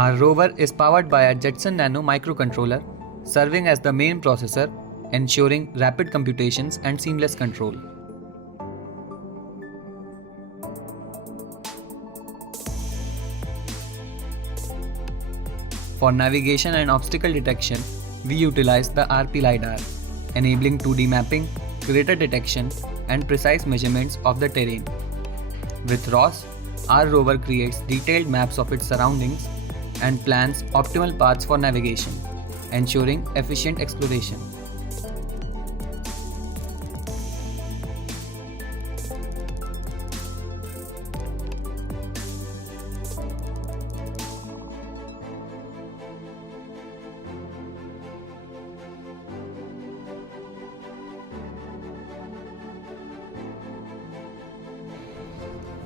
Our rover is powered by a Jetson Nano microcontroller, serving as the main processor, ensuring rapid computations and seamless control. For navigation and obstacle detection, we utilize the RP LiDAR, enabling 2D mapping, crater detection, and precise measurements of the terrain. With ROS, our rover creates detailed maps of its surroundings and plans optimal paths for navigation, ensuring efficient exploration.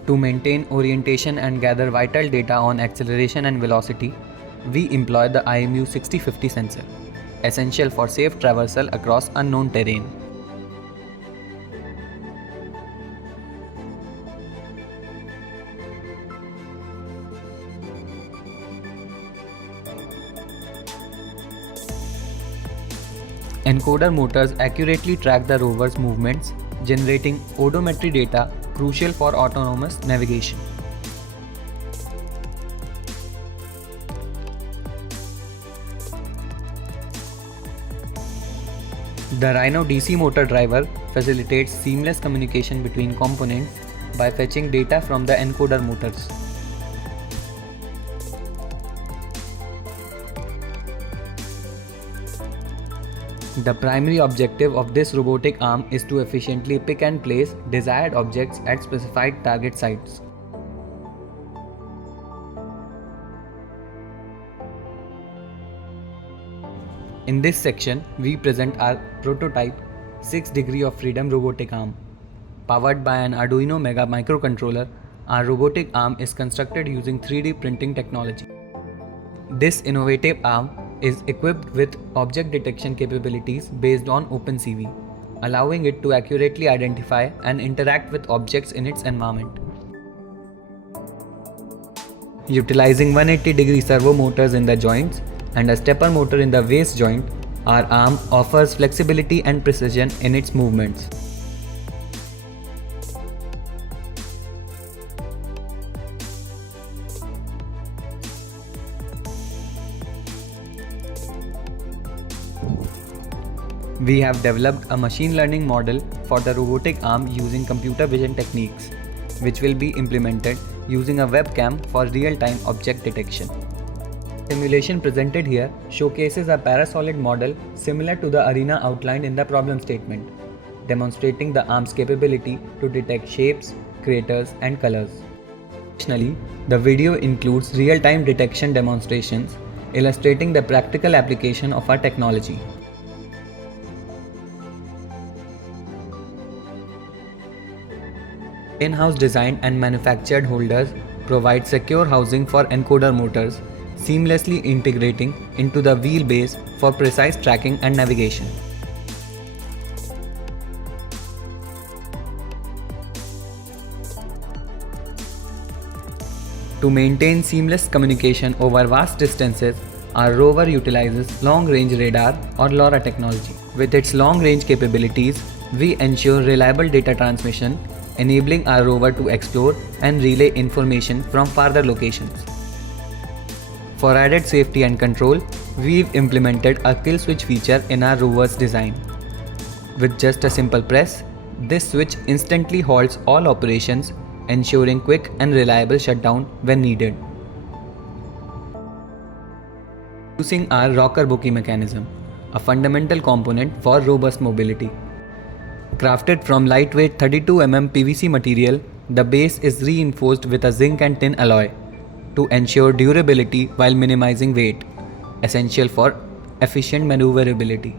To maintain orientation and gather vital data on acceleration and velocity, we employ the IMU 6050 sensor, essential for safe traversal across unknown terrain. Encoder motors accurately track the rover's movements, generating odometry data crucial for autonomous navigation. The Rhino DC motor driver facilitates seamless communication between components by fetching data from the encoder motors. The primary objective of this robotic arm is to efficiently pick and place desired objects at specified target sites. In this section, we present our prototype 6 degree of freedom robotic arm. Powered by an Arduino Mega microcontroller, our robotic arm is constructed using 3D printing technology. This innovative arm is equipped with object detection capabilities based on OpenCV, allowing it to accurately identify and interact with objects in its environment. Utilizing 180-degree servo motors in the joints and a stepper motor in the waist joint, our arm offers flexibility and precision in its movements. We have developed a machine learning model for the robotic arm using computer vision techniques, which will be implemented using a webcam for real-time object detection. Simulation presented here showcases a parasolid model similar to the arena outlined in the problem statement, demonstrating the arm's capability to detect shapes, craters, and colors. Additionally, the video includes real-time detection demonstrations illustrating the practical application of our technology. In-house designed and manufactured holders provide secure housing for encoder motors, seamlessly integrating into the wheelbase for precise tracking and navigation. To maintain seamless communication over vast distances, our rover utilizes long-range radar or LoRa technology. With its long-range capabilities, we ensure reliable data transmission, enabling our rover to explore and relay information from farther locations. For added safety and control, we've implemented a kill switch feature in our rover's design. With just a simple press, this switch instantly halts all operations, ensuring quick and reliable shutdown when needed. Using our rocker bookie mechanism, a fundamental component for robust mobility. Crafted from lightweight 32 mm PVC material, the base is reinforced with a zinc and tin alloy to ensure durability while minimizing weight, essential for efficient maneuverability.